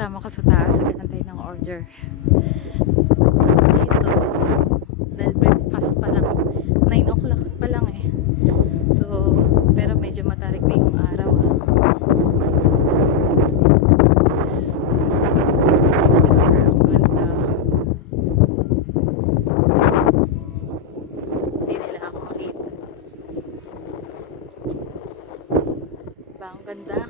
kasama ko sa taas, nag-aantay ng order. So dito, dahil breakfast pa lang, 9 o'clock pa lang eh. So, pero medyo matarik na yung araw ha. Super, ang ganda. Hindi nila ako makita. Diba, ang ganda.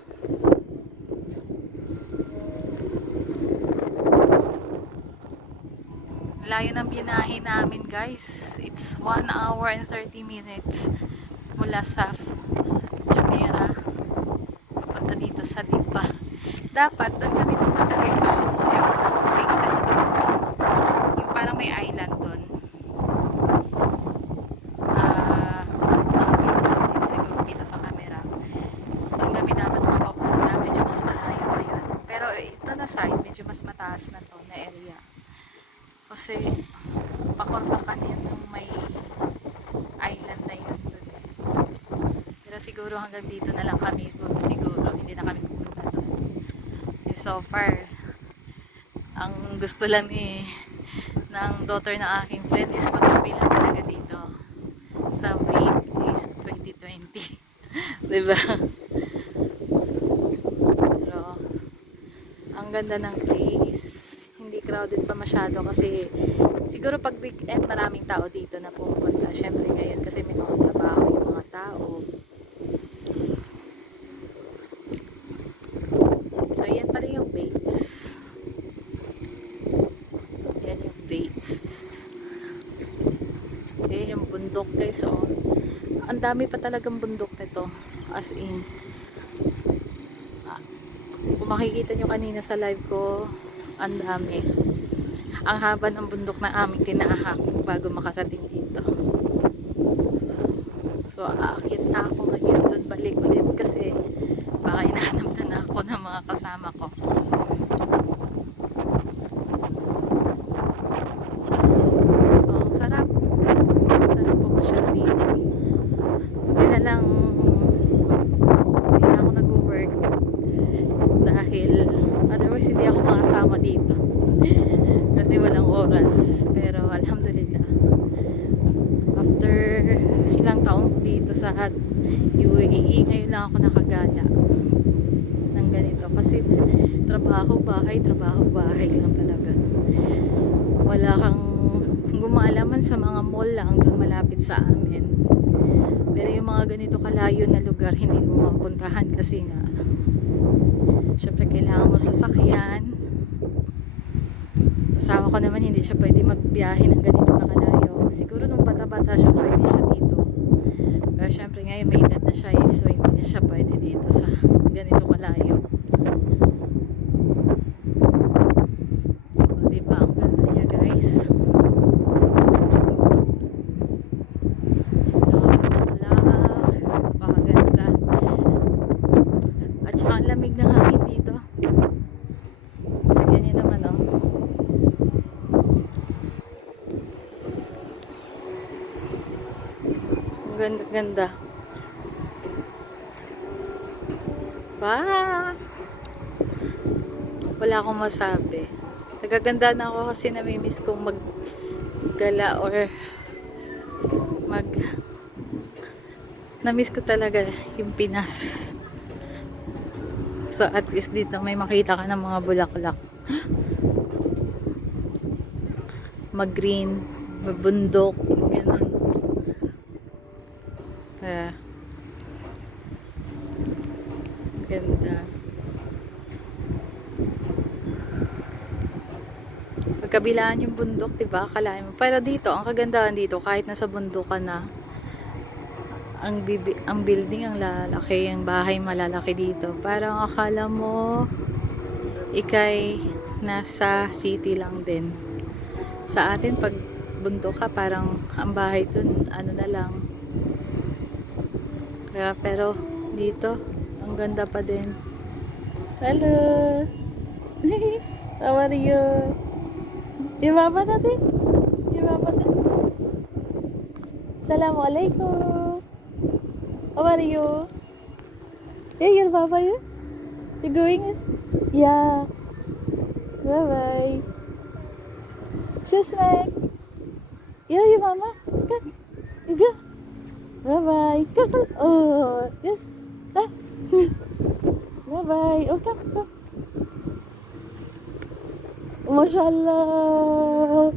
Layo ng binahe namin guys. It's 1 hour and 30 minutes mula sa Jumeirah papunta dito sa Diba. Dapat doon kami pupunta guys. So, ayaw ko na makikita niyo sa yung parang may island doon. Hindi siguro kita sa camera. Doon kami dapat mapapunta. Medyo mas malayo pa yun. Pero ito na side, medyo mas mataas na to na area. Kasi pakorpakan yan yung may island na yun dun. Pero siguro hanggang dito na lang kami siguro, hindi na kami pupunta doon. So far ang gusto lang ng daughter na aking friend is magkabilang talaga dito sa Wave is 2020. Diba? Pero ang ganda ng place, hindi crowded pa masyado kasi siguro pag weekend maraming tao dito na pupunta. Syempre ngayon kasi may mga trabaho yung mga tao. So yan pala yung dates. Yan yung dates. Yan yung bundok guys. So, ang dami pa talagang bundok nito. As in. Kung makikita nyo kanina sa live ko, ang dami. Ang haba ng bundok na aming tinahak bago makarating dito. So aakyat na ako ngayon doon, balik ulit kasi baka hinahanap na ako ng mga kasama ko. So ang sarap. Ang sarap po masyal dito. Buti na lang hindi na ako nag-work dahil otherwise hindi ako makasama dito kasi walang oras. Pero alhamdulillah, after ilang taon dito sa UAE, ngayon lang ako nakagala ng ganito kasi trabaho bahay lang talaga. Wala kang gumalaman sa mga mall lang doon malapit sa amin. Pero yung mga ganito kalayo na lugar hindi mo mapuntahan kasi nga syempre kailangan mo sasakyan. Asawa ko naman hindi siya pwede magbiyahe ng ganito na kalayo. Siguro nung bata-bata siya pwede siya dito. Pero syempre ngayon may edad na siya so hindi siya pwede dito sa ganito kalayo. O, diba? Ang ganda niya guys. Napakaganda. At saka ang lamig ng hangin dito. Ganyan naman oh. Ganda. Ba? Wala akong masabi. Nagaganda na ako kasi namimiss kong maggala or namiss ko talaga yung Pinas. So at least dito may makita ka ng mga bulaklak. Mag-green, mabundok, ganun. Ganda. Pagkabilaan yung bundok, diba? Akalain mo. Pero dito, ang kagandahan dito, kahit nasa bundok ka na, ang building ang lalaki, ang bahay malalaki dito. Parang akala mo ikay nasa city lang din. Sa atin, pag bundok ka, parang ang bahay dun, ano na lang. Kaya, pero dito, ang ganda pa din. Hello! How are you? Your mama natin? Your mama natin? Assalamualaikum. How are you? Yeah, your papa, yeah? You going? Yeah. Bye-bye. Cheers, Meg. Yeah, your mama. Come. You go. Bye-bye. Come, come. Oh, yeah. Ah. Bye-bye. Oh, come, come. Mashallah.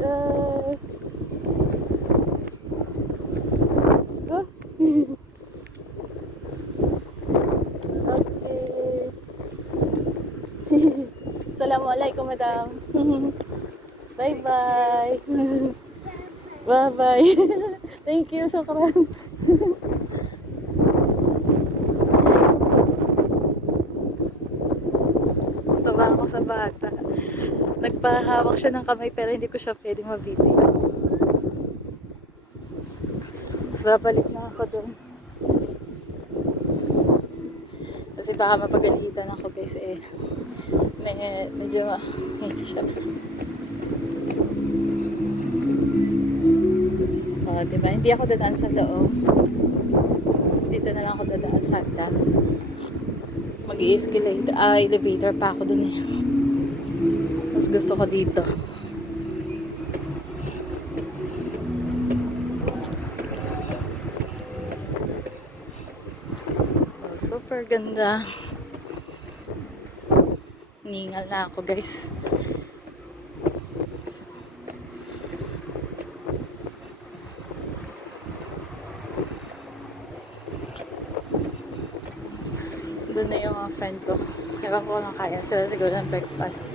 Go. Okay. Assalamualaikum, madam. Bye-bye. Bye-bye. Thank you, shukran. Tuwa ako sa bata. Nagpahawak siya ng kamay pero hindi ko siya pwede ma-video. Tapos babalik na ako doon. Kasi baka mapagalitan ako guys eh. Medyo hindi siya. Oh, diba? Hindi ako dadaan sa loob. Dito na lang ako dadaan sa hagdan. Mag-i-escalate. Elevator pa ako dun eh. Mas gusto ko dito. Oh, super ganda. Ningal na ako guys. Doon na yung mga friend ko. Ewan ko kung kaya sila siguro ng breakfast.